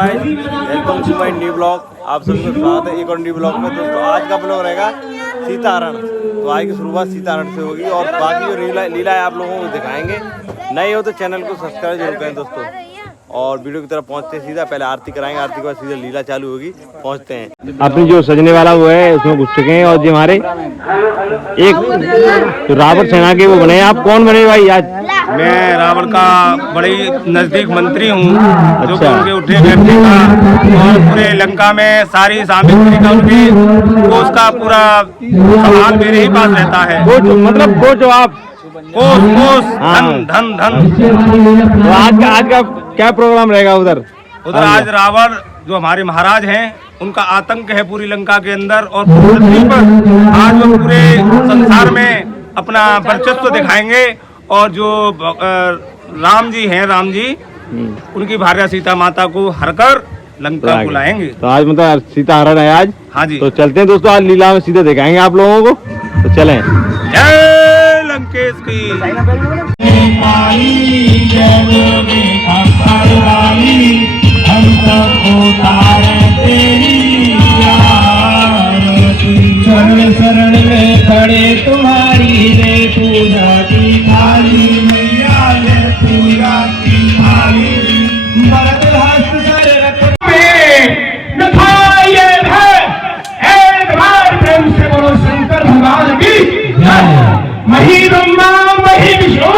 Welcome to my new blog. आप सभी को स्वागत है एक और न्यू ब्लॉग में। दोस्तों आज का ब्लॉग रहेगा सीताहरण। तो आज की शुरुआत सीताहरण से होगी और बाकी जो लीला है आप लोगों को दिखाएंगे। नए हो तो चैनल को सब्सक्राइब जरूर करें दोस्तों। और वीडियो की तरफ पहुंचते हैं सीधा, पहले आरती कराएंगे, आरती के बाद सीधा लीला चालू होगी। पहुंचते हैं। अपनी जो सजने वाला वो है उसमें घुस चुके हैं और जो हमारे एक तो रावण सेना के वो बने। आप कौन बने भाई आज? मैं रावण का बड़ी नजदीक मंत्री हूँ, जो कि उनके उठे बैठने का और पूरे लंका में सारी सामग्री का उनकी उसका पूरा सामान मेरे ही पास रहता है। मतलब वो जो आप कोस धन धन धन। तो आज का क्या प्रोग्राम रहेगा उधर? आज रावण जो हमारे महाराज हैं उनका आतंक है पूरी लंका के अंदर और पृथ्वी पर। आज वो पूरे संसार में अपना वर्चस्व दिखाएंगे और जो राम जी हैं, राम जी उनकी भार्या सीता माता को हरकर लंका को लाएंगे। तो आज मतलब सीताहरण है आज। हाँ जी। तो चलते हैं दोस्तों, आज लीला में सीधे दिखाएंगे आप लोगों को। तो चलें। जय लंकेश की। शरण में खड़े तुम्हारी रे पूजा की थाली मैया रे पूजा की थाली भरत हस्त सर रख ये है एक बार प्रेम से बोलो शंकर भगवान की मही ब्रह्मा मही विष्णु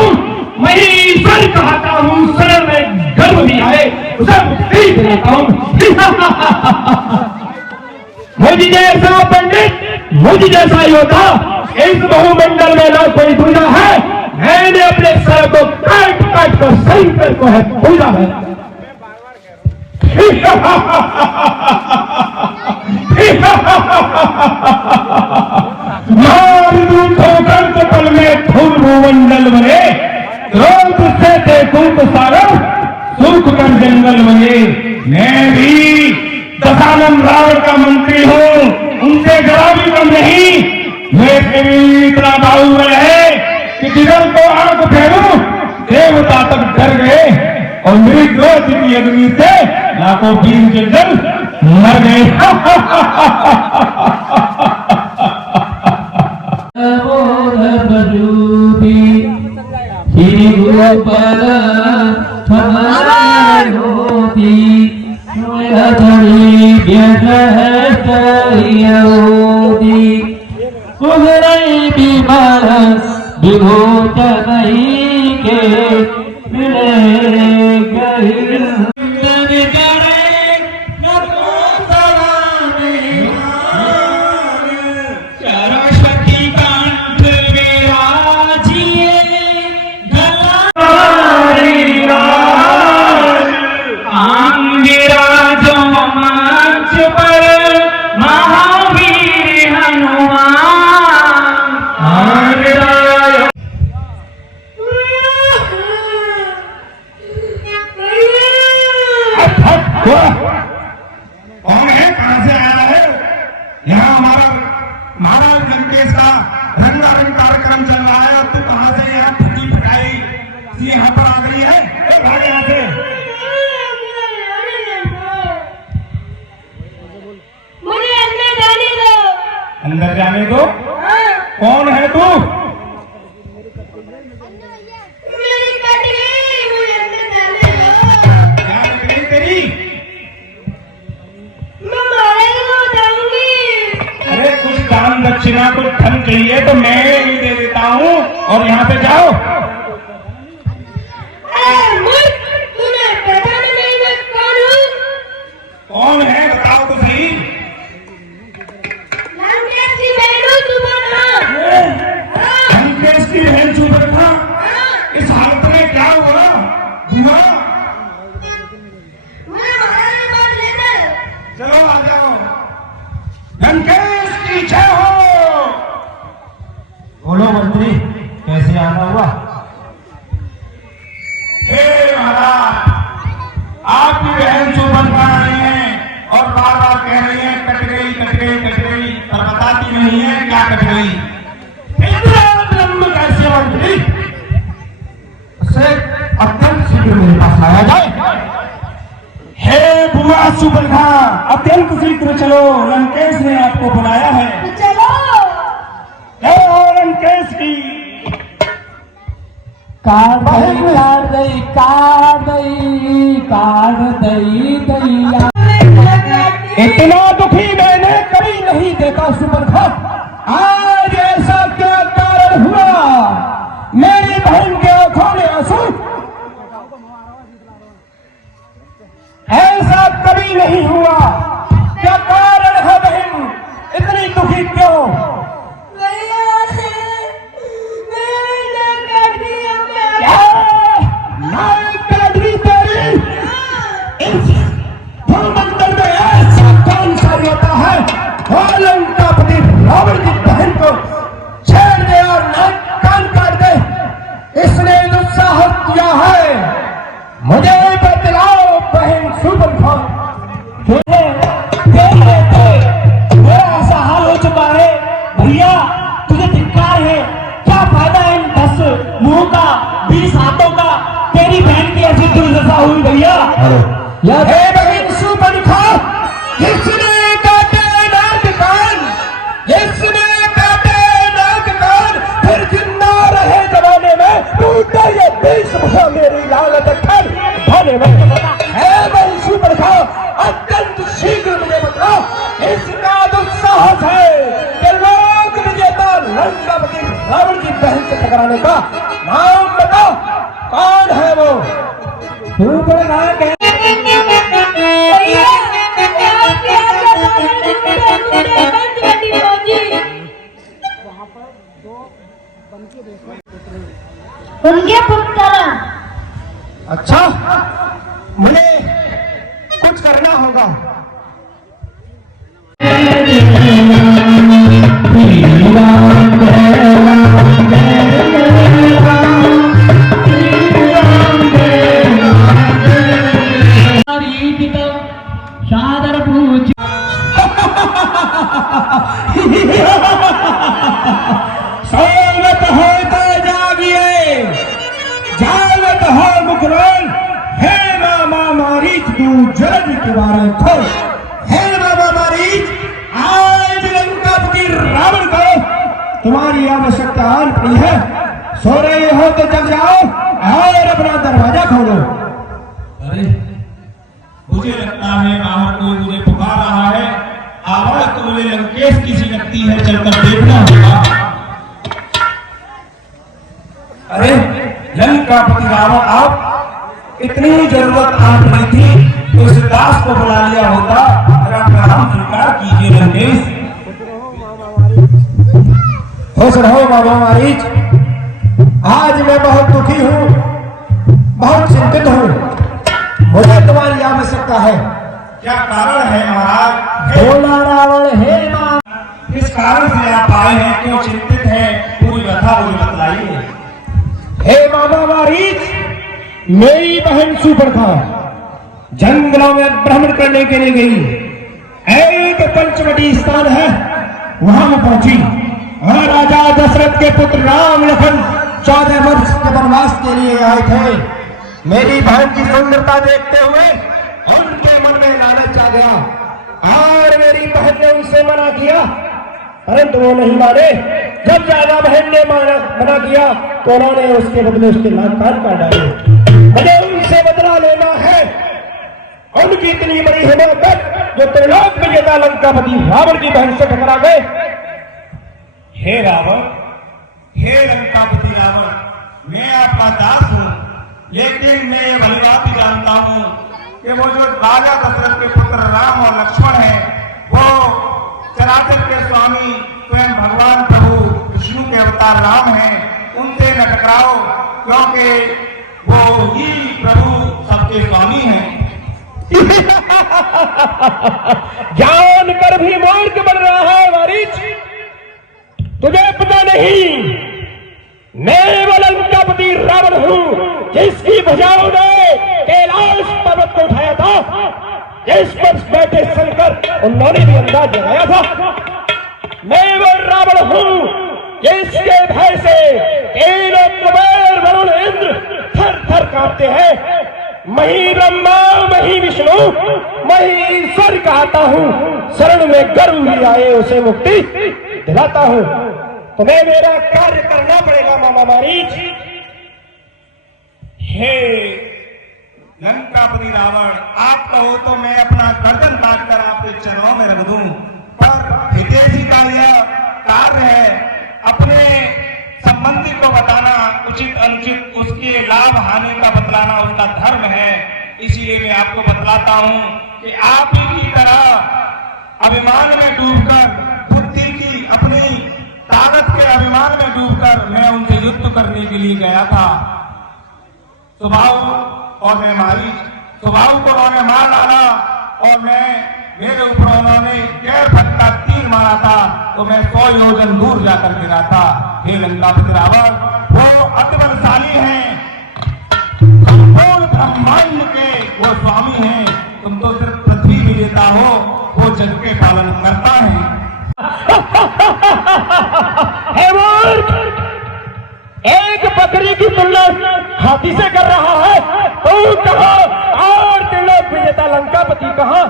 मही ईश्वर कहता हूँ। शरण में गर्भ भी आए उसे मुक्ति देता हूँ। मुझ जैसा पंडित, मुझ जैसा योद्धा इस बहुमंडल में ना कोई दूजा है। मैंने अपने सर को काट काट कर शंकर को है पूजा है। ठोकर के पल में धूल भूमंडल बने, क्रोध से देखूं तो सारा सुख कर जंगल बने। मैं भी दशानन रावण का मंत्री हूँ, उनसे जरा भी कम नहीं। मेरे भी इतना बाहुबल है कि जिधर को आंख फेरूं देवता तक डर गए और मेरी क्रोध की अग्नि से लाखों वीर जन मर गए। विभूत नहीं के मिले गए सरस्वती कंठ विराजिए विराजो मंच पर महावीर हनुमान। कौन है, कहां से आया है? यहाँ हमारा महाराज लंकेश का रंगारंग कार्यक्रम चल रहा है और तू कहां से यहाँ फटी फटाई यहाँ पर आ गई है? भाग यहाँ से। मुझे अंदर जाने दो। अंदर जाने दो? कौन है तू? मेरी कट गई, मुझे अंदर जाने दो। क्या करी तेरी? मैं मारेगा तो जाऊंगी। अरे कुछ दान दक्षिणा कुछ धन चाहिए तो मैं ही दे देता हूँ और यहाँ से जाओ। अरे मूर्ख, तुम्हें पहचान नहीं मैं कौन हूँ? कौन है बताओ तो सही। लंकेश की बहन हूँ, सुपर्णा। लंकेश की बहन सुपर्णा। इस हालत में क्या हुआ? हुआ मुझे महाराज के पास ले चल। चलो आ जाओ। लंकेश की जय हो। बोलो मंत्री, कैसे आना हुआ? हे महाराज, आपकी बहन सुपर्णा आई है और बार बार कह रही है कट गई कट गई कट गई, पर बताती नहीं है क्या कट गई। इतना विलंब कैसे मंत्री? उसे अत्यंत शीघ्र मेरे पास लाया जाए। हे बुआ वाह सुपर्णा, अत्यंत शीघ्र चलो, लंकेश ने आपको बुलाया है। तो चलो। जय हो लंकेश की। काट दई दैया। इतना दुखी मैंने कभी नहीं देखा सुपर्णा। आज ऐसा क्या कारण हुआ? मेरी बहन के आंखों में आंसू, ऐसा कभी नहीं हुआ। क्या कारण है बहन, इतनी दुखी क्यों? भैया, मेरी नाक काट दी हमने। नाक काट दी तेरी? इस भूमंडल में ऐसा कौन सा होता है लंकापति रावण की बहन को छेड़ दे और नाक कान काट दे? इसने दुस्साहस किया है। मुझे बतलाओ बहन सुपर्णा। मेरा ऐसा हाल हो चुका है भैया, तुझे धिक्कार है। क्या फायदा है इन 10 मुंह का, 20 हाथों का? तेरी बहन की ऐसी दुर्दशा हुई भैया। हे बहन सुपर्णा, किसने काटे नाक कान? किसने काटे नाक कान? फिर जिंदा रहे जमाने में टूटे ये 20 मुँह मेरी लालत खर धने में। हे बहन सुपर्णा, अत्यंत शीघ्र मुझे बताओ, इसका दुस्साहस है कि लोक विजेता लंकापति रावण की बहन से टकराने का नाम बताओ, कौन है वो? सुपर्णा कह भैया, आपके आगे सागर टूटे टूटे पंचवटी फौजी। उनके पुत्र। अच्छा, मुझे कुछ करना होगा। सादर पूछ सोवत हो तो जागिए, जागत हो मुकरण। हे मामा मारीच तू जरद के बारे खो। हे मामा मारीच, आज लंकापति रावण को तुम्हारी आवश्यकता आन पड़ी है। सो रहे हो तो जग जाओ और अपना दरवाजा खोलो। अरे मुझे लगता है बाहर कोई मुझे पुकार रहा है। आवाज तो मुझे लंकेश की सी लगती है, चलकर देखना होगा। अरे लंकापति रावण, आप इतनी जरूरत आ पड़ी थी तो इस दास को बुला लिया होता। मेरा प्रणाम स्वीकार कीजिए लंकेश। खुश रहो बाबा मारीच। आज मैं बहुत दुखी हूँ, बहुत चिंतित हूँ। मुझे तुम्हारी आवश्यकता है। क्या कारण है महाराज? बोला रावण, हे मां, किस कारण से आप आए हैं, क्यों चिंतित हैं? पूरी कथा मुझे बतलाइए। हे मामा मारीच, मेरी बहन सुपर्णा जंगलों में भ्रमण करने के लिए गई। एक पंचवटी स्थान है, वहां में पहुंची और राजा दशरथ के पुत्र राम लखन 14 वर्ष के वनवास के लिए आए थे। मेरी बहन की सुंदरता देखते हुए उनके मन में लालच आ गया और मेरी बहन ने उनसे मना किया, परंतु वो नहीं माने। जब ज्यादा बहन ने मना किया तो उन्होंने उसके बदले उसके नाक कान काट डाले। मुझे उनसे बदला लेना है। उनकी इतनी बड़ी हिम्मत जो त्रिलोक विजेता लंकापति रावण की बहन से टकरा गए। हे रावण, हे लंकापति रावण, मैं आपका दास हूँ, लेकिन मैं ये भली बात भी जानता हूँ कि वो जो राजा दशरथ के पुत्र राम और लक्ष्मण हैं, वो चराचर के स्वामी स्वयं भगवान प्रभु विष्णु के अवतार राम हैं। उनसे न टकराओ, क्योंकि वो ही प्रभु सबके स्वामी हैं। जान कर भी मूर्ख बन रहा है मारीच। तुझे पता नहीं, मैं वो लंकापति रावण हूँ जिसकी भुजाओं ने कैलाश पर्वत को उठाया था, जिस पर बैठे शंकर उन्होंने भी अंदाज लगाया था। मैं वो रावण हूँ जिसके भय से तीनों कुबेर वरुण इंद्र थर थर कांपते हैं। मही ब्रह्मा मही विष्णु मही ईश्वर कहता हूँ, शरण में गर्व भी आए उसे मुक्ति दिलाता हूँ। तुम्हें मेरा कार्य करना पड़ेगा मामा मारीच। हे लंकापति रावण, आप कहो तो मैं अपना गर्दन काट कर आपके चरणों में रख दूं, पर हितेशी का यह कार्य है, अपने संबंधी को बताना उचित अनुचित, उसके लाभ हानि का बतलाना उसका धर्म है। इसीलिए मैं आपको बतलाता हूं कि आप ही की तरह अभिमान में डूबकर, बुद्धि की अपनी ताकत के अभिमान में डूबकर मैं उनसे युद्ध करने के लिए गया था। स्वभाव और मैं मारी, स्वभाव को उन्होंने मार डाला और मेरे ऊपर उन्होंने गैर फट का तीर मारा था, तो मैं 100 योजन दूर जाकर गिरा था। हे लंकापति रावण, वो अति बलशाली हैं, संपूर्ण ब्रह्मांड के वो स्वामी हैं, तुम तो सिर्फ पृथ्वी विजेता हो, वो जग के पालन करता है। हे मूर्ख, एक बकरी की तुलना हाथी से कर रहा है, तू कहा और त्रिलोक विजेता लंकापति कहा?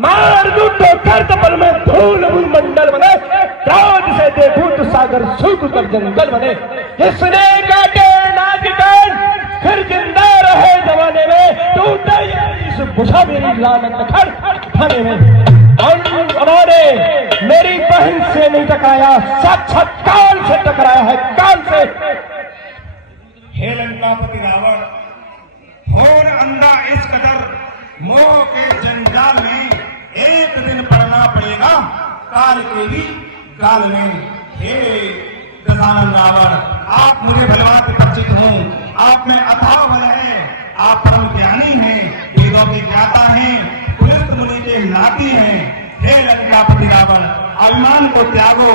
मार दूं तो कर्तबल में धूल मंडल बने, क्रोध से देखूं तो सागर सूख कर जंगल बने। जिसने काटे नाक कान फिर जिंदा रहे जमाने में, टूटे इस बुझा मेरी लानत खड़ खाने में। उन्होंने मेरी बहन से नहीं टकराया, साक्षात काल से टकराया है, काल से। हे लंकापति रावण, घोर अंधा इस कदर मोह के जंजाल में एक दिन पड़ना पड़ेगा, काल के भी काल में। हे दशानन रावण, आप मुझे भलभांति परिचित हों, आप में अथाह बल है, आप परम ज्ञानी हैं, वेदों के ज्ञाता हैं, पुलिस मुनि के नाती हैं। हे लंकापति रावण, अभिमान को त्यागो,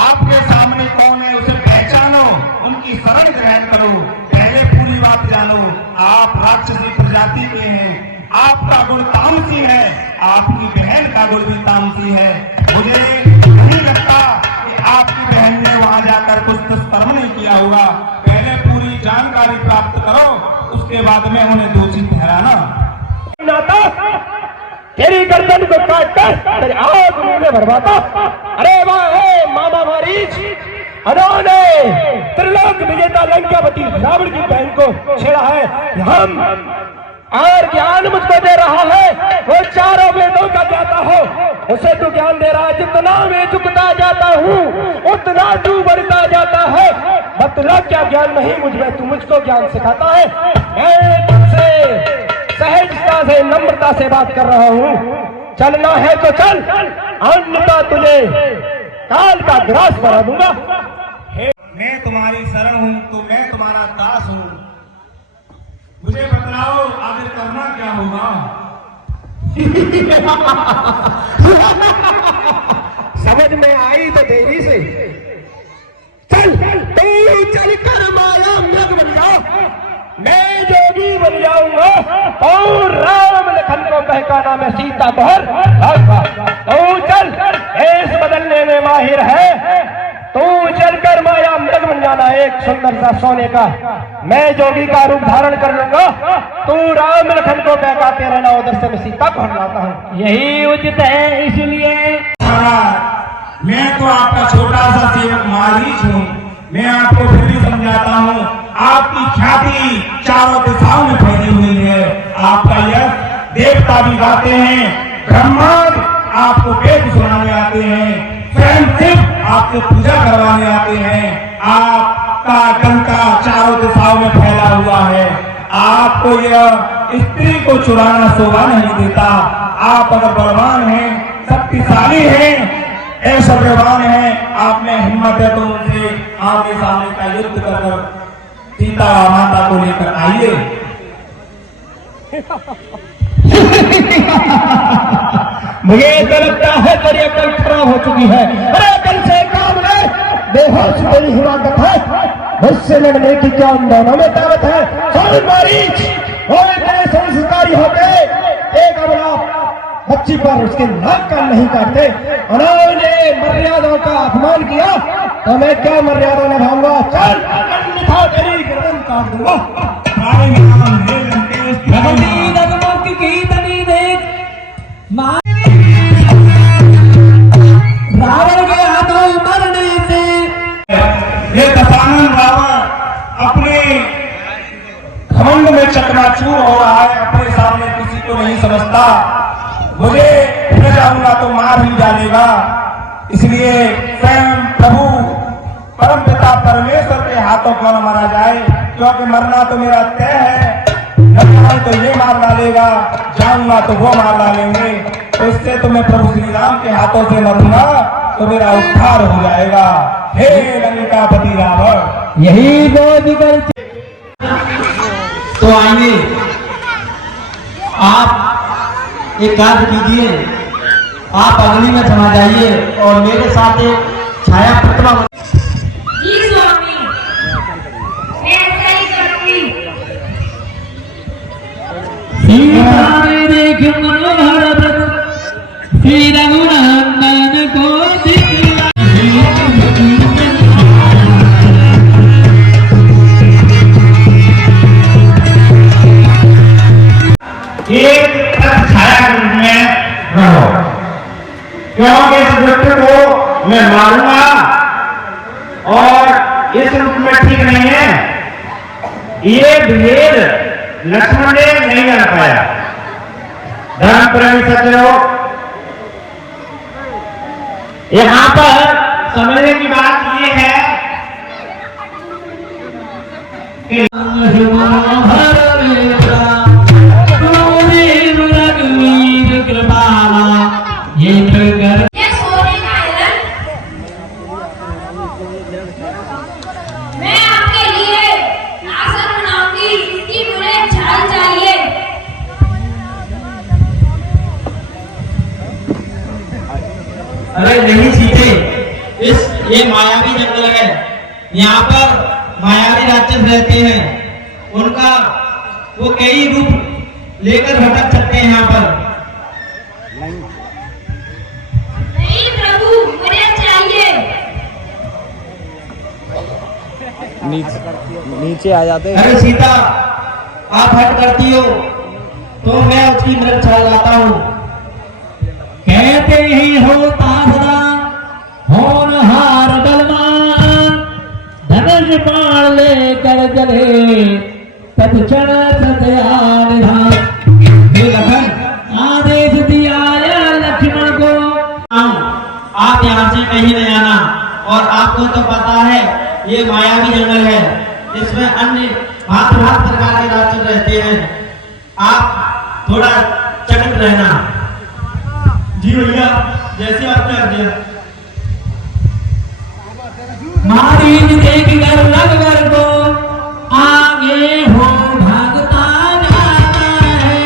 आपके सामने कौन है उसे पहचानो, उनकी शरण ग्रहण करो, पहले पूरी बात जानो। आप राक्षसी प्रजाति के हैं, आपका गुण तामसी है, आपकी बहन का गुण भी तामसी है। मुझे नहीं लगता कि आपकी बहन ने वहां जाकर कुछ दुष्कर्म नहीं किया होगा। पहले पूरी जानकारी प्राप्त करो, उसके बाद में उन्हें दोषी ठहराना। तेरी गर्दन को काट कर तेरी आग में भरवाता। अरे वाह मामा मारीच, उन्होंने त्रिलोक विजेता लंकापति रावण की बहन को छेड़ा है। हम और ज्ञान मुझको दे रहा है, वो चारों वेदों का ज्ञाता हो, उसे तू ज्ञान दे रहा है। जितना मैं झुकता जाता हूँ उतना तू बढ़ता जाता है। बतला क्या ज्ञान नहीं मुझ में, तू मुझको ज्ञान सिखाता है। मैं तुझसे सहजता से नम्रता से बात कर रहा हूँ, चलना है तो चल, अन्यथा तुझे काल का ग्रास बना दूंगा। मैं तुम्हारी शरण हूँ तो मैं तुम्हारा दास हूँ, मुझे बतलाओ आगे करना क्या होगा। समझ में आई तो देरी से। चल तू चल कर माया मृग बन जाओ, मैं जोगी बन जाऊंगा और राम लखन को बहकाना मैं सीता तोहर। तू चल, देश बदलने में माहिर है, तू चलकर माया मृग बन जाना एक सुंदर सा सोने का, मैं जोगी का रूप धारण कर लूंगा, तू राम लखन को बहकाते रहना, उधर से मैं सीता को हटाता हूँ। यही उचित है, इसलिए मैं तो आपका छोटा सा सेवक मारीच हूँ, मैं आपको फिर भी समझाता हूँ। आपकी ख्याति चारों दिशाओं में फैली हुई है, आपका यश देवता भी गाते हैं, ब्रह्मांड आपको वेद सुनाने आते हैं, स्वयं शिव आपसे पूजा करवाने आते हैं। आपका डंका चारों दिशाओं में फैला हुआ है, आपको यह स्त्री को चुराना शोभा नहीं देता। आप अगर बलवान हैं, शक्तिशाली हैं, ऐश्वर्यवान हैं, आप में हिम्मत है तो उनसे आमने सामने का युद्ध कर सीता माता को लेकर आइए। मुझे तो लगता है तेरी अकल खराब हो चुकी है। अरे अकल से काम ले, बेहोश तेरी हिमाकत है, मुझसे लड़ने की क्या दोनों में ताकत है। चल मारीच, और इतने संस्कारी होते एक अबला बच्ची पर उसके नाक कान नहीं काटते। उन्होंने मर्यादाओं का अपमान किया तो मैं क्या मर्यादा निभाऊंगा। चल अन्यथा तेरी गर्दन काट दूंगा। भगवती रघुमुख की तनी देख रावण के हाथों मरने से ये दशानन रावण अपने घमंड में चकनाचूर हो रहा है, अपने सामने किसी को नहीं समझता। मुझे न जाऊंगा तो मार भी डालेगा, इसलिए स्वयं प्रभु परमपिता परमेश्वर के हाथों पर मारा जाए, क्योंकि मरना तो मेरा तय है। न जाऊं तो ये मार डालेगा, जाऊंगा तो वो मार डालेंगे, तो इससे तो मैं प्रभु श्री राम के हाथों से मरूंगा तो मेरा उद्धार हो जाएगा। हे लंकापति रावण, यही बोध कर तो आइए आप एक कार्य कीजिए, आप अग्नि में समा जाइए और मेरे साथ एक छाया प्रतिमा जी स्वामी, मैं ऐसा ही करूंगी। सीता ने देख मनोहर व्रत श्री रघुनंदन को दिखला एक छाया रूप में रहो, क्योंकि इस व्यक्ति को मैं मारूंगा और इस रूप में ठीक नहीं है। ये भेद लक्ष्मण ने नहीं जान पाया। धर्म प्रेमी सज्जनों, यहां पर समझने की बात ये है कि ये सोने का हिरण मैं आपके लिए आसन बनाऊंगी, इसकी मुझे छाल चाहिए। अरे नहीं सीते, ये मायावी जंगल है, यहाँ पर मायावी राक्षस रहते हैं, उनका वो कई रूप लेकर भटक सकते हैं यहाँ पर। नहीं प्रभु, मुझे चाहिए। नीचे आ जाते हैं। अरे सीता, आप हट करती हो तो मैं उसकी मृत छाल लाता हूँ। कहते ही होता सदा होनहार बलवान, धनुष बाण लेकर चले तत्क्षण सत्यान धाम। हे लखन, आदेश दिया है लक्ष्मण को, आप यहाँ से कहीं नहीं आना। और आपको तो पता है ये मायावी जंगल है, इसमें अन्य भांति भांति प्रकार के राक्षस रहते हैं, आप थोड़ा चकित रहना। जी भैया, जैसे आपने आज्ञा। मारीन देख कर रघुवर को आगे हो भागता जाता है।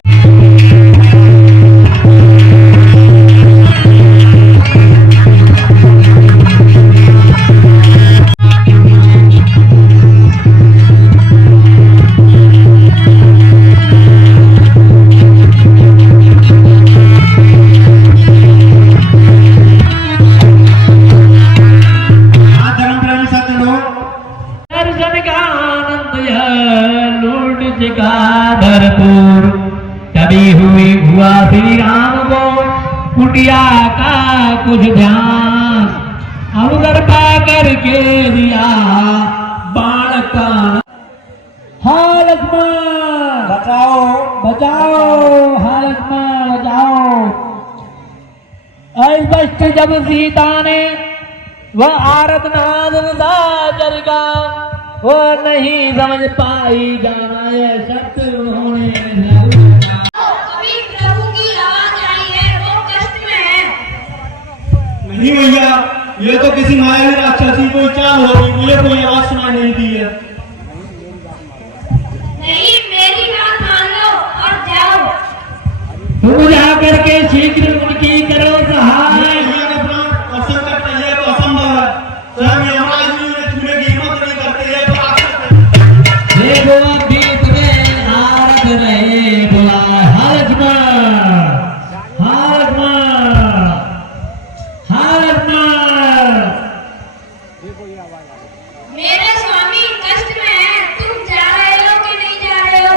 दर्शन का आनंद यह लूट जिका भरपूर, कभी हुई हुआ श्री राम को कुटिया का कुछ ध्यान, अवसर पा करके दिया बाण का। हाँ लक्ष्मण बचाओ बचाओ, हाँ लक्ष्मण बचाओ। अस्पष्ट जब सीता ने वह आरतनाद सागर का वो नहीं समझ पाई, जाना है शब्द उन्होंने। अभी प्रभु की आवाज आई है, वो कष्ट में है। नहीं भैया, ये तो किसी मायावी राक्षसी कोई चाल होगी, मुझे कोई आवाज सुनाई नहीं दी है। नहीं, मेरी बात मान लो और जाओ। तुम जा करके शीघ्र उनकी करो सहाय। अपना अवसर करते हैं तो असंभव है, स्वयं यहाँ आदमी उन्हें छूने की हिम्मत नहीं करते हैं तो देखो अभी तुम्हें नारद रहे बोला, हरजमन हरजमन हरजमन। मेरे स्वामी कष्ट में है, तुम जा रहे हो कि नहीं जा रहे हो?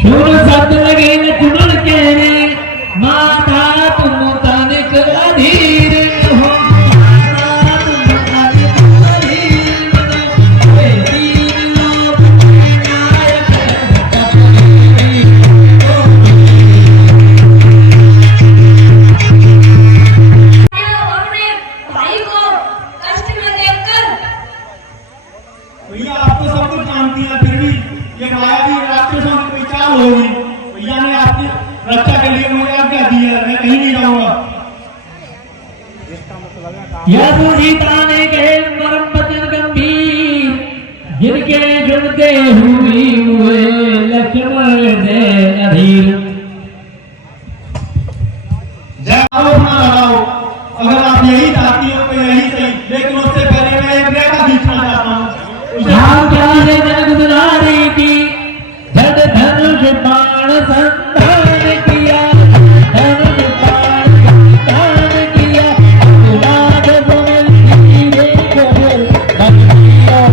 शुरू सद लगे न चुनल के माता तुम तनिक अधीर हो माता तुम तनिक अधीर हो वे तीन लोग नायक अपने भाई को कष्ट में देखकर भैया आप तो सब कुछ जानती हैं, फिर भी ये माया जी राक्षसों की कोई चाल होगी। भैया ने आपकी रक्षा के लिए मुझे आज्ञा दी है, मैं कहीं नहीं जाऊंगा। यह सीता ने कहे परम वचन गंभीर, जिनके जुड़ते हुए लक्ष्मण ने अधीर। जय आओ ना लड़ाओ, अगर आप यही चाहती हो तो यही सही, लेकिन उससे पहले मैं एक रेखा खींचना चाहता हूँ। जग दुलारी की जग धनुष बाण संधान किया, धनुष बाण संधान किया, अनुराग बोल धीरे बोल बंदियों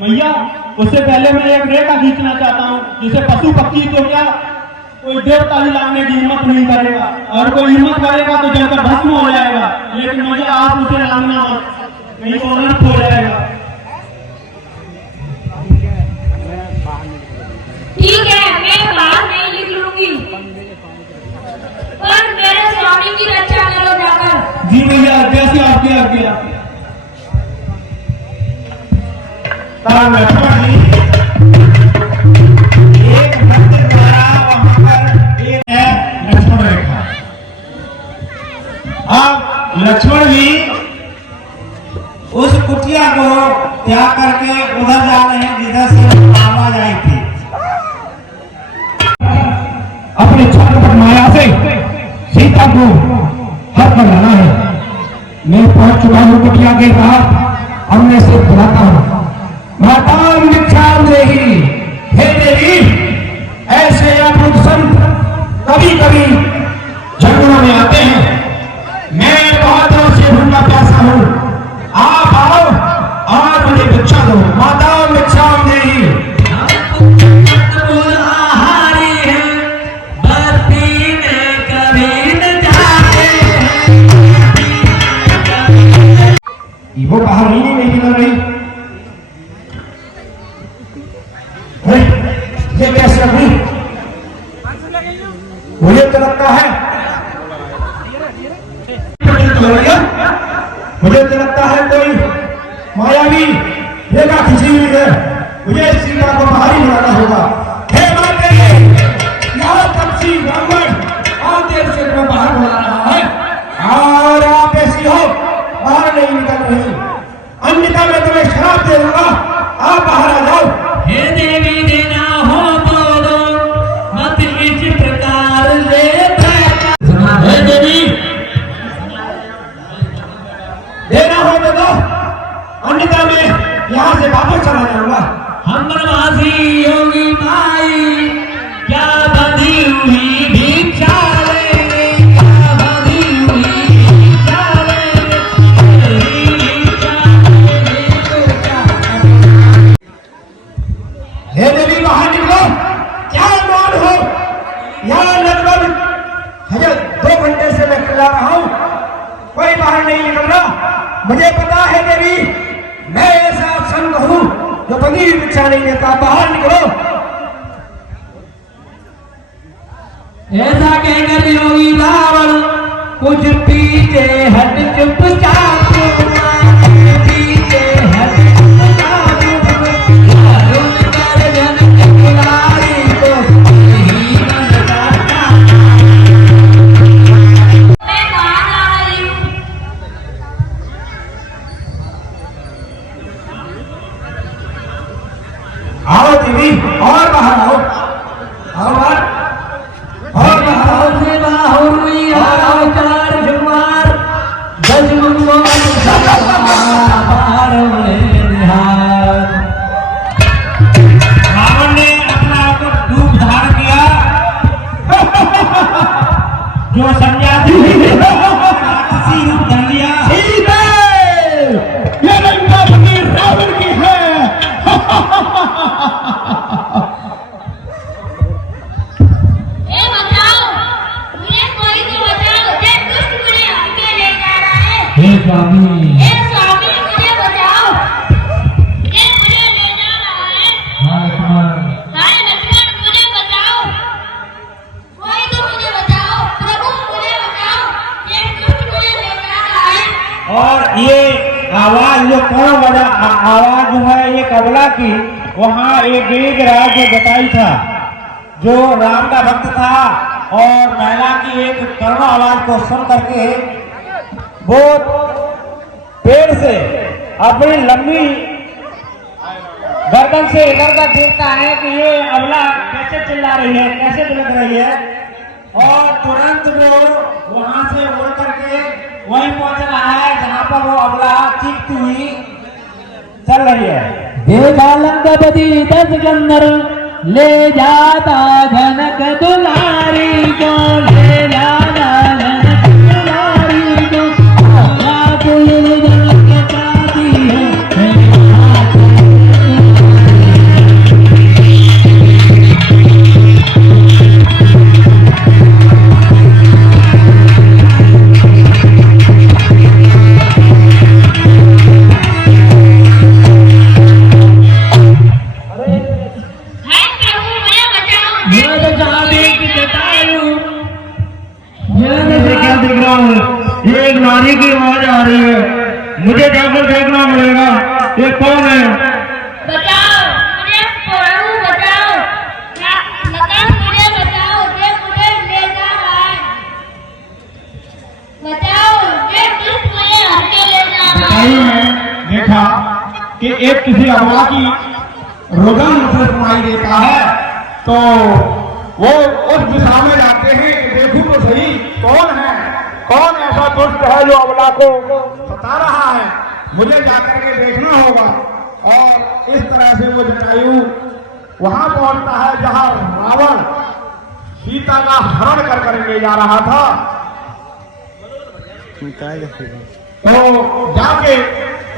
भैया उससे पहले मैं एक रेखा खींचना चाहता हूँ, जिसे पशु पक्षी तो क्या कोई देवता भी लाने की हिम्मत नहीं करेगा, और कोई हिम्मत करेगा तो जलकर भस्म हो जाएगा, लेकिन मुझे आप उसे लाना मत, नहीं तो नष्ट हो जाएगा। ठीक है, मैं बाहर नहीं लिख लूंगी, पर मेरे स्वामी की रक्षा करो जाकर। जी भैया, जैसी आपकी आज्ञा। लक्ष्मण जी एक मंदिर द्वारा वहां पर एक है लक्ष्मण रेखा। अब लक्ष्मण जी उस कुटिया को त्याग करके उधर जा रहे हैं जिधर से आवाज आई थी। अपने छत्रपति माया से सीता को हर पर लाना है। मैं पहुंच चुका हूं कुटिया के पास, अब मैं से बुलाता हूं। माता मिच्छाम देही, हे देवी, ऐसे अद्भुत संत कभी कभी जंगलों में आते हैं। मैं बहुत दिनों से भूखा प्यासा हूँ, आप आओ और मुझे भिक्षा दो। माता मिच्छाम देही। वो बाहर नहीं निकल रही। ये कैसे हुई? मुझे तो लगता है कोई मायावी रेखा खींची हुई है। मुझे सीता को बाहर ही लाना होगा। हे माते, यहाँ तपसी ब्राह्मण और देर से को बाहर बुला रहा है, और आप ऐसी हो बाहर नहीं निकल रही, अन्यथा मैं तुम्हें श्राप दे दूंगा। आप बाहर आ जाओ। हे देवी, देना हो तो दो, मत इस प्रकार से। हे देवी, देना हो तो दो, अन्यथा मैं यहाँ से वापस चला जाऊंगा। हम बनवासी योगी माई, क्या बंधी हुई भिक्षा लेंगे, क्या बंधी हुई भिक्षा लेंगे, हे देवी बाहर निकलो। क्या मान हो, यहाँ लगभग 2 घंटे से मैं खिला रहा हूँ, कोई बाहर नहीं निकल रहा। मुझे पता है देवी, मैं ऐसा संत हूँ जो बंदी भिक्षा नहीं देता। बाहर निकलो। ऐसा कहकर योगी रावण कुछ पीछे हट चुपचाप, पीछे हट चुपचाप, मैं बाहर आ रही हूँ। आओ देवी, और बाहर आओ, और बाहर से बाहर हुई और चार जुमार 10 रावण ने अपना डूब धार के अबला की, वहाँ एक राज जटायु था जो राम का भक्त था, और महिला की एक करुण आवाज को सुन करके वो पेड़ से अपनी लंबी गर्दन से इधर उधर देखता है कि ये अबला कैसे चिल्ला रही है, कैसे बिलख रही है, और तुरंत वो वहां से उड़ करके वहीं पहुंच रहा है जहां पर वो अबला चीखती हुई चल रही है। देखा लंकापति 10 गंधर ले जाता जनक दुलारी को, ले जाता जनक दुलारी को, कोई जनक चाहती है। एक नारी की आवाज आ रही है, मुझे जाकर देखना पड़ेगा ये कौन है। बचाओ मुझे, प्रभु बचाओ, लखन मुझे बचाओ, ये मुझे ले जा रहा है। बचाओ, ये दुष्ट मुझे हर के ले जा रहा है। देखा कि एक किसी अबला की रुदन से सुनाई देता है, तो वो उस दिशा में जाते हैं कि देखो तो सही कौन है, कौन ऐसा दुष्ट है जो अबला को सता रहा है, मुझे जाकर के देखना होगा। और इस तरह से वो जटायु वहां पहुंचता है जहां रावण सीता का हरण कर कर ले जा रहा था। तो जाके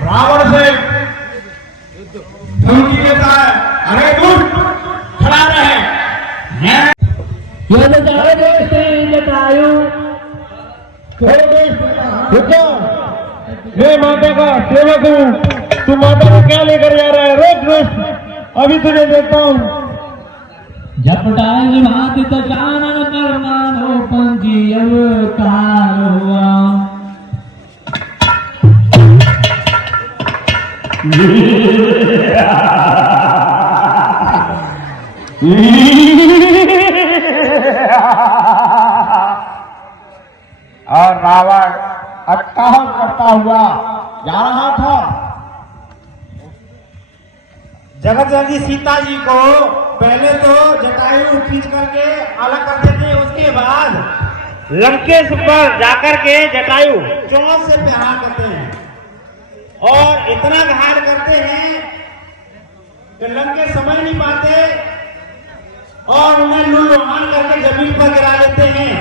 रावण से धमकी देता है, अरे दुष्ट खड़ा रहे। जटायु हे माता का सेवक हूँ, तू माता को क्या लेकर जा रहा है? रोक रोक, अभी तुझे देखता हूँ। जपटाई भांति कानन कर मानो पंखी अवतार हुआ। और रावण अट्टहास करता हुआ जा रहा था। जगत जननी सीता जी को पहले तो जटायु खींच करके अलग कर देते हैं, उसके बाद लंकेश पर जाकर के जटायु चोंच से प्रहार करते हैं, और इतना घात करते हैं कि लंकेश समझ नहीं पाते और उन्हें लुलुहान करके जमीन पर गिरा देते हैं,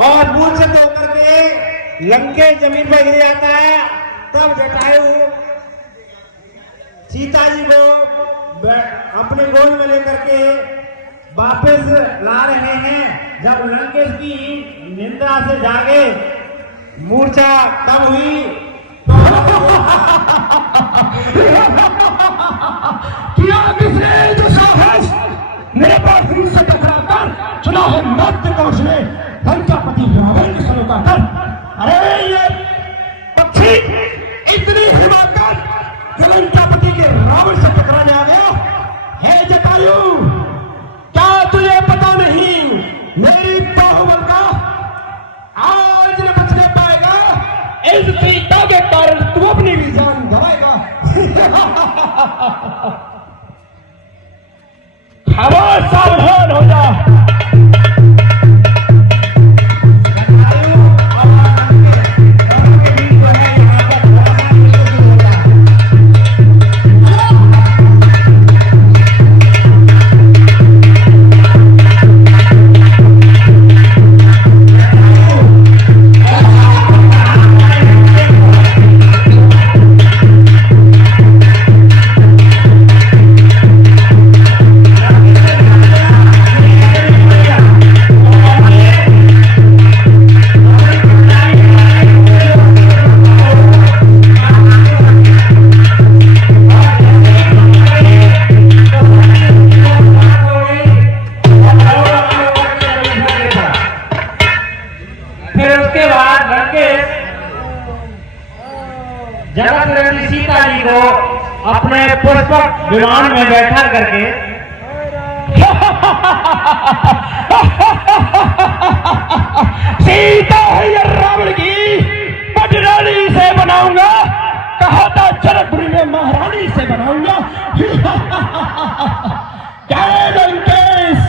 और मूल से होकर के लंकेश जमीन पर गिर जाता है। तब जटायु सीता जी को अपने गोद में लेकर के वापस ला रहे हैं। जब लंकेश की निंदा से जागे, मूर्छा तब हुई किया किसने जो साहस मेरे पास से टकराकर चुना है मर्द का उसने लंकापति रावण के सरों का कर। अरे ये पक्षी इतनी हिमाकत जो लंकापति के रावण से टकराने आ गया है। जटायु, क्या तुझे पता नहीं मेरी बाहुबल का आज न बचने पाएगा? इस सीता के कारण तू अपनी भी जान गवाएगा। खामोश, सावधान हो जा। सीता जी को अपने पुष्पक विमान में बैठा करके सीता है रावण की पटरानी से बनाऊंगा, कहा था जनकपुरी में महारानी से बनाऊंगा। जय लंकेश।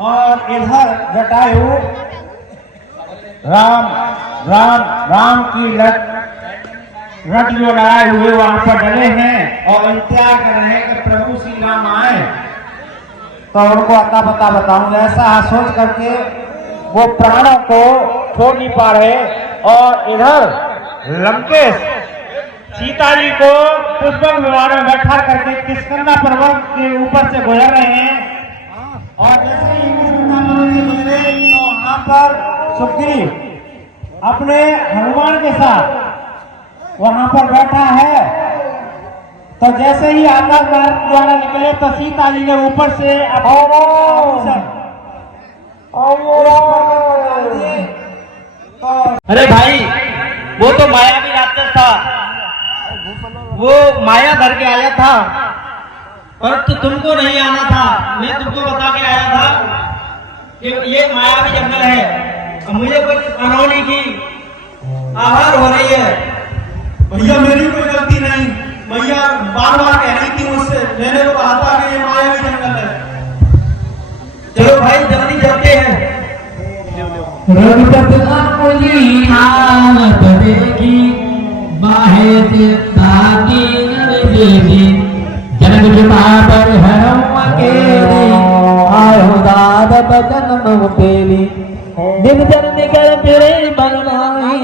और इधर जटायु राम की रट जो लगाए हुए वहां पर डले हैं और इंतजार कर रहे हैं कि प्रभु श्री राम आए तो उनको अता पता बताऊंगा। ऐसा सोच करके वो प्राणों को छोड़ नहीं पा रहे। और इधर लंकेश सीता जी को पुष्पक विमान में बैठा करके किष्किंधा पर्वत के ऊपर से गुजर रहे हैं। और जैसे ही किष्किंधा पर्वत से गुजरे तो वहां पर सुग्रीव अपने हनुमान के साथ वहां पर बैठा है। तो जैसे ही आकाश मार्ग द्वारा निकले तो सीता जी ने ऊपर से अरे भाई वो तो मायावी राक्षस था, वो माया धर के आया था, पर तो तुमको नहीं आना था। मैं तुमको बता के आया था कि ये मायावी जंगल है, मुझे कुछ अनहोनी की आहार हो रही है। भैया मेरी कोई गलती नहीं, भैया बार बार कह रही थी मुझसे, मैंने तो कहा था कि ये मायावी जंगल है। चलो भाई जल्दी चलते हैं। रघुपति आवत देखी बाहे से ताकी नरदेवी जनक जुटा पर हरम अकेले आयो दाद बदन मम पेली दिन जन निकल तेरे बरनाई।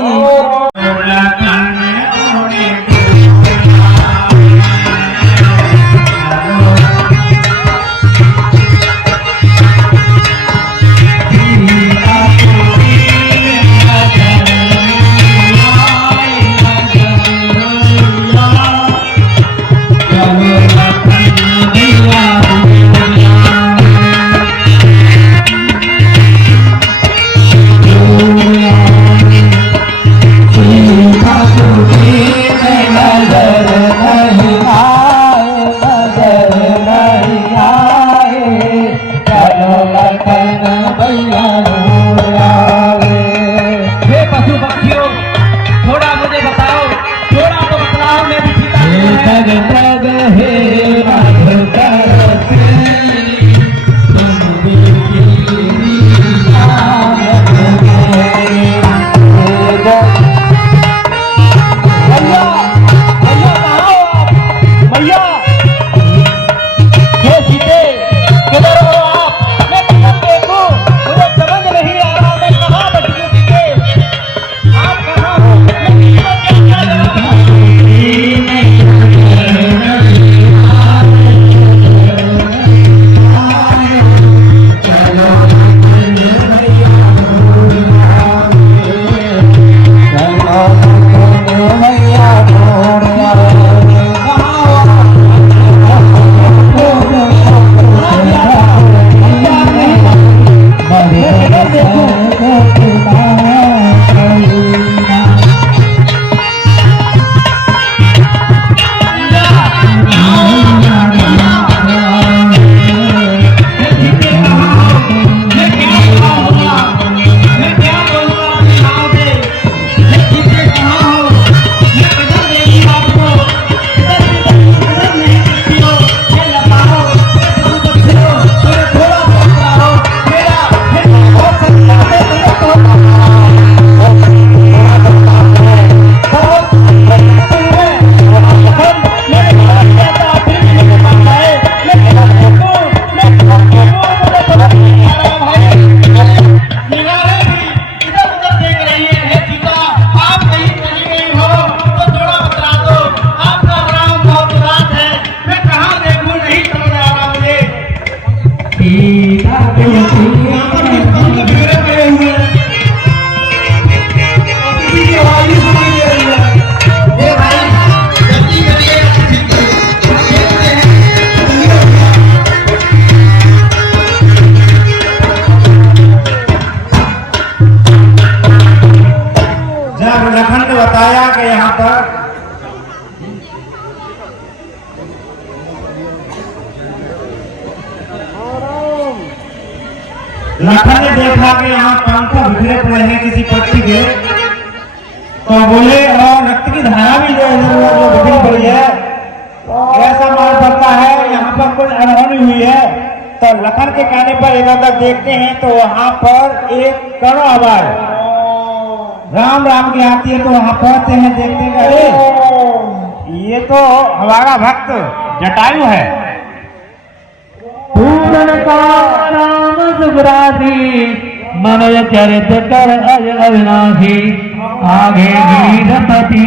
ने बताया कि यहाँ पर लखन ने देखा कि यहाँ पंख बिखरे पड़े हैं किसी पक्षी के, तो बोले और रक्त की धारा भी जो बिखरी पड़ी है, ऐसा मालूम पड़ता है यहाँ पर कुछ अनहोनी हुई है। तो लखन के कहने पर इधर देखते हैं तो वहाँ पर एक कड़ो आवाज राम राम की आती है। तो वहाँ पहुंचते हैं, देखते हैं अरे ये तो हमारा भक्त जटायु है। पूरन का राम सुग्रासी मनोज चरित कर अज अविनाशी आगे वीरपति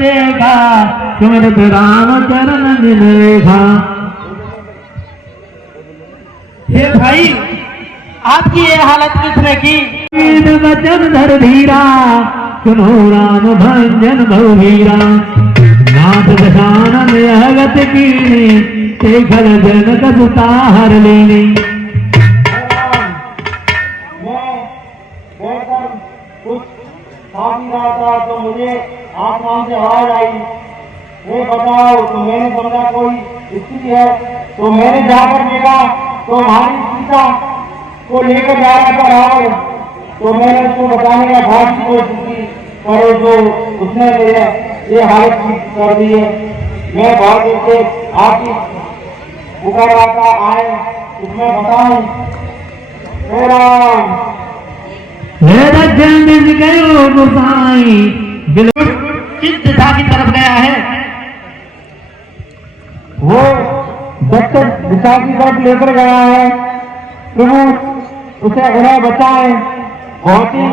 देखा सुमिरत राम चरण जिन रेखा। हे भाई आपकी ये हालत किसने की? वचन धर धीरा सुनो राम भंजन बहुवीरा नाथ दशानन अगत कीनी शेखर जनक सुताहर लेनी। तो मुझे आसमान से आवाज आई, ये बताओ। तो मैंने समझा कोई स्थिति है, तो मैंने जाकर देखा तो हमारी सीता को लेकर जा रहा था रावण। तो मैंने उसको बताने का भाग की कोशिश की, पर जो उसने मेरे ये हालत कर दी है। मैं बहुत देर से आपकी पुकारा का आए, उसमें बताऊं किस दिशा की तरफ गया है? वो दक्षिण दिशा की तरफ लेकर गया है। प्रभु उसे उन्हें बचाए। बहुत ही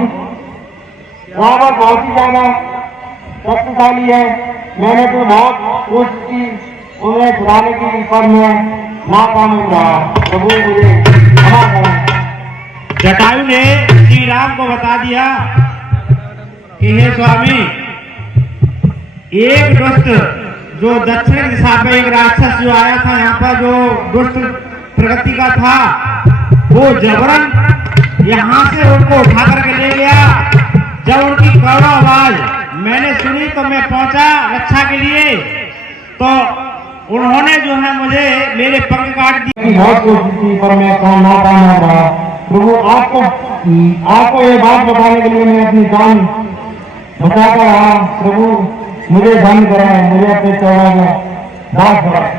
रावण बहुत ही ज्यादा शक्तिशाली है। मैंने तो बहुत कोशिश की उन्हें छुड़ाने की, पर मैं नाकाम हो रहा। प्रभु मुझे क्षमा करें। जटायु ने श्री राम को बता दिया कि हे स्वामी, एक दुष्ट जो दक्षिण दिशा पे एक राक्षस जो आया था यहाँ पर, जो दुष्ट प्रगति का था, वो जबरन यहाँ से उनको उठा करके ले गया। जब उनकी कड़वा आवाज मैंने सुनी तो मैं पहुंचा रक्षा के लिए, तो उन्होंने जो है मुझे मेरे पंख काट दिए। बहुत कोशिश की पर मैं नाकाम हो रहा। प्रभु आपको ये बात बताने के लिए मैं अपनी जान बचाता रहा। प्रभु मुझे धन कराए, मुझे अपने चरणों में दास कराए।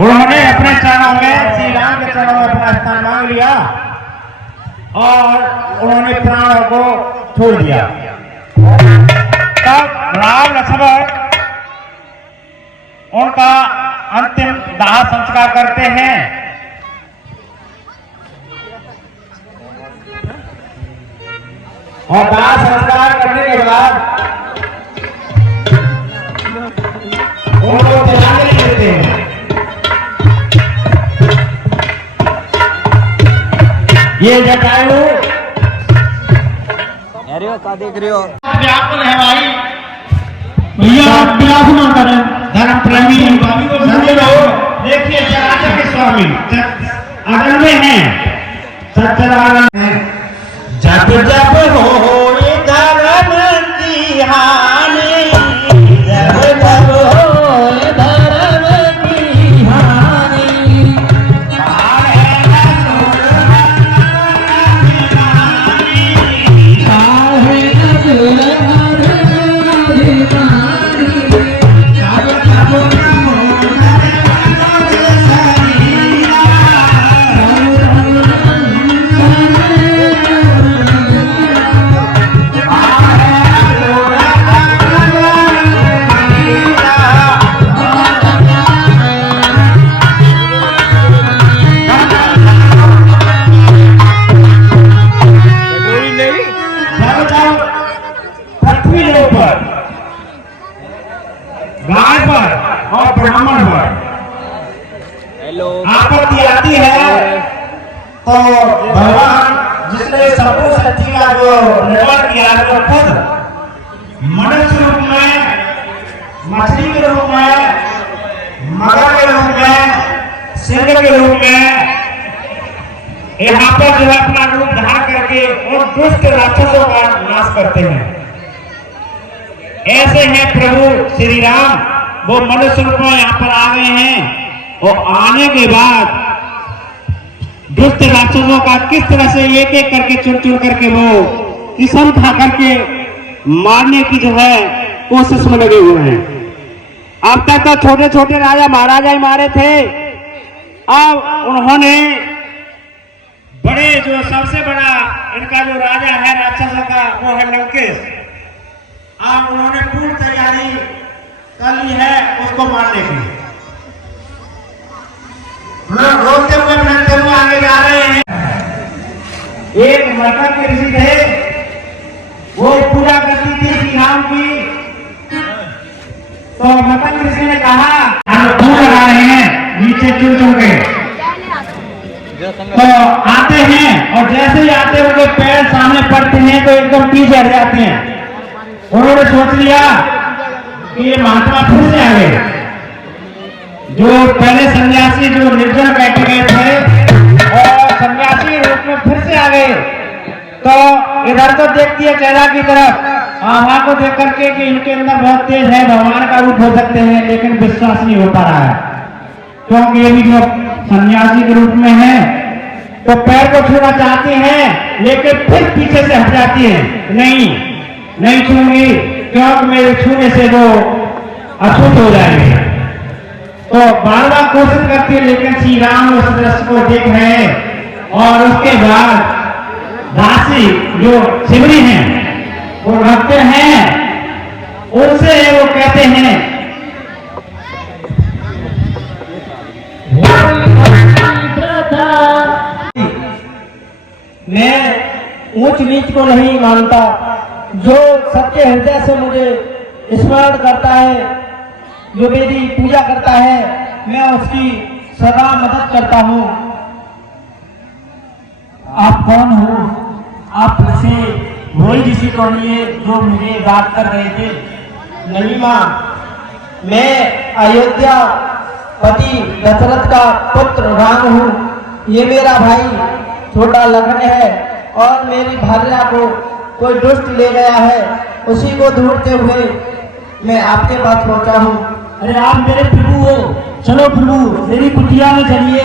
उन्होंने अपने चरणों में, श्री राम के चरणों में अपना स्थान मांग लिया और उन्होंने प्राणों को छोड़ दिया। तब राम लक्ष्मण उनका अंतिम दाह संस्कार करते हैं। और दाह संस्कार करने के बाद उनको तिलांजलि देते हैं। ये जटायु देख रहे हो व्याकुल है भाई। भैया आप विलास ना करें। धर्म प्रेमी समझे रहो। देखिए चराचर के स्वामी अगल में है, सच्चरानंद है। जब जब हो धर्म की हानि, जब जब हो धर्म की हानि, पृथ्वी के ऊपर गाय पर और ब्राह्मण पर आपत्ति आती है, तो भगवान जिसने सबको शक्ति का जो निर्माण किया है, वो खुद मनुष्य रूप में, मछली के रूप में, मगर के रूप में, सिंह के रूप में यहाँ पर जो है अपना रूप धारण करके उन दुष्ट राक्षसों का नाश करते हैं। ऐसे हैं प्रभु श्री राम, वो मनुष्य रूप में यहाँ पर आ गए हैं और आने के बाद दुष्ट राक्षसों का किस तरह से एक एक करके चुन चुन करके वो किस्म खा करके मारने की जो है कोशिश में लगे हुए हैं। अब तक तो छोटे छोटे राजा महाराजा ही मारे थे, अब उन्होंने बड़े जो सबसे बड़ा इनका जो राजा है राक्षसों का वो है लंकेश। अब उन्होंने पूर्ण तैयारी कर ली है उसको मारने की। लोग रोते हुए बनते हुए आगे जा रहे हैं। एक मरकट के ऋषि थे, वो पूजा करती थी श्री राम की। तो मरकट ऋषि ने कहा हम खूब लगा रहे हैं नीचे चुन चुन के। तो आते हैं और जैसे ही आते उनके पैर सामने पड़ते हैं तो एकदम पीछे हट जाते हैं। उन्होंने सोच लिया कि ये महात्मा फिर से आ गए। जो पहले सन्यासी जो निर्जन बैठ गए थे और सन्यासी रूप में फिर से आ गए, तो इधर तो देखती है चेहरा की तरफ, वहां को देख करके कि इनके अंदर बहुत तेज है, भगवान का रूप हो सकते हैं, लेकिन विश्वास नहीं हो पा रहा है क्योंकि ये भी जो सन्यासी के रूप में है। तो पैर को छूना चाहती हैं लेकिन फिर पीछे से हट जाती हैं, नहीं छूंगी क्योंकि मेरे छूने से वो अछूत हो जाएंगे। तो बार बार कोशिश करती है लेकिन श्री राम उस दृश्य को देख रहे हैं। और उसके बाद दासी जो सिमरी हैं वो रखते हैं, उनसे वो कहते हैं मैं ऊंच नीच को नहीं मानता, जो सच्चे हृदय से मुझे स्मरण करता है, जो मेरी पूजा करता है, मैं उसकी सदा मदद करता हूँ। आप कौन हो? आप से वही ऋषि तो नहीं है जो मुझे बात कर रहे थे? नहीं माँ, मैं अयोध्या पति दशरथ का पुत्र राम हूँ। ये मेरा भाई छोटा लखन है और मेरी भार्या को कोई दुष्ट ले गया है, उसी को ढूंढते हुए मैं आपके पास पहुंचा हूँ। अरे आप मेरे प्रभु हो, चलो प्रभु मेरी कुटिया में चलिए,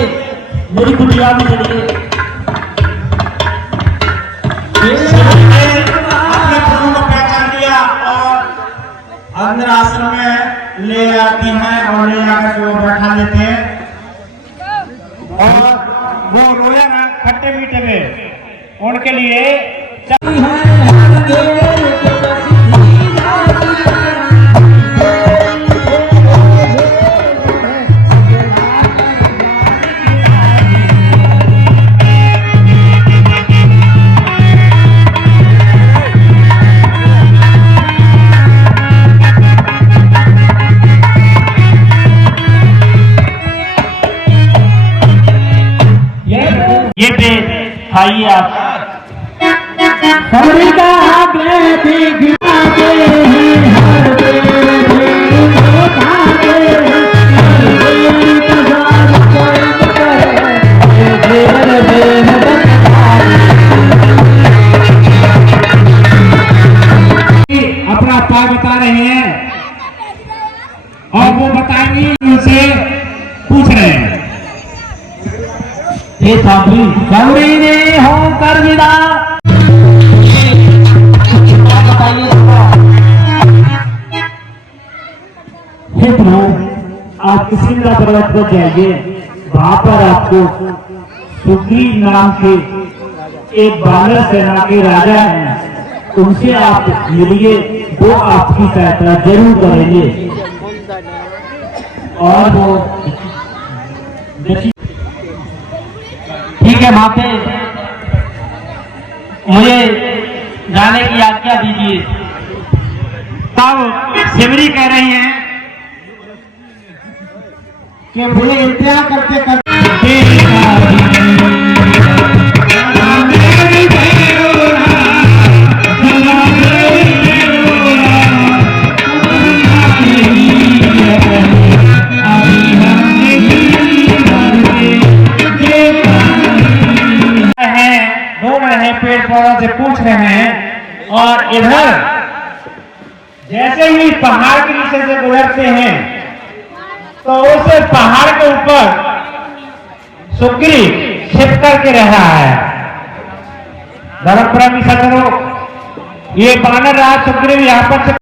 मेरी कुटिया में चलिए। अपने प्रभु को पहचान लिया और अंदर आश्रम में ले आती हैं और ले जाकर के वो बैठा लेते हैं और वो रोया ना खट्टे मीठे में उनके लिए खाइए आप। अपना पार बता रहे हैं और वो बताएंगे उनसे पूछ रहे हैं। हे साधु गौरी ने होकर विदा, बताइए हे प्रभु आप किसिमला पर्वत पर जाइए, वहां पर आपको सुग्रीव नाम के एक बानर सेना के राजा हैं, उनसे आप मिलिए, वो आपकी सहायता जरूर करेंगे। और वो ठीक है माते, मुझे जाने की आज्ञा दीजिए। तब सिमरी कह रही हैं कि मुझे इंतजार करते करते पेड़ पौधों से पूछ रहे हैं और इधर जैसे ही पहाड़ के नीचे से गुजरते हैं तो उस पहाड़ के ऊपर सुग्रीव छिप करके रहा है। धर्म प्रेमी सज्जनों, ये वानर राज सुग्रीव यहाँ पर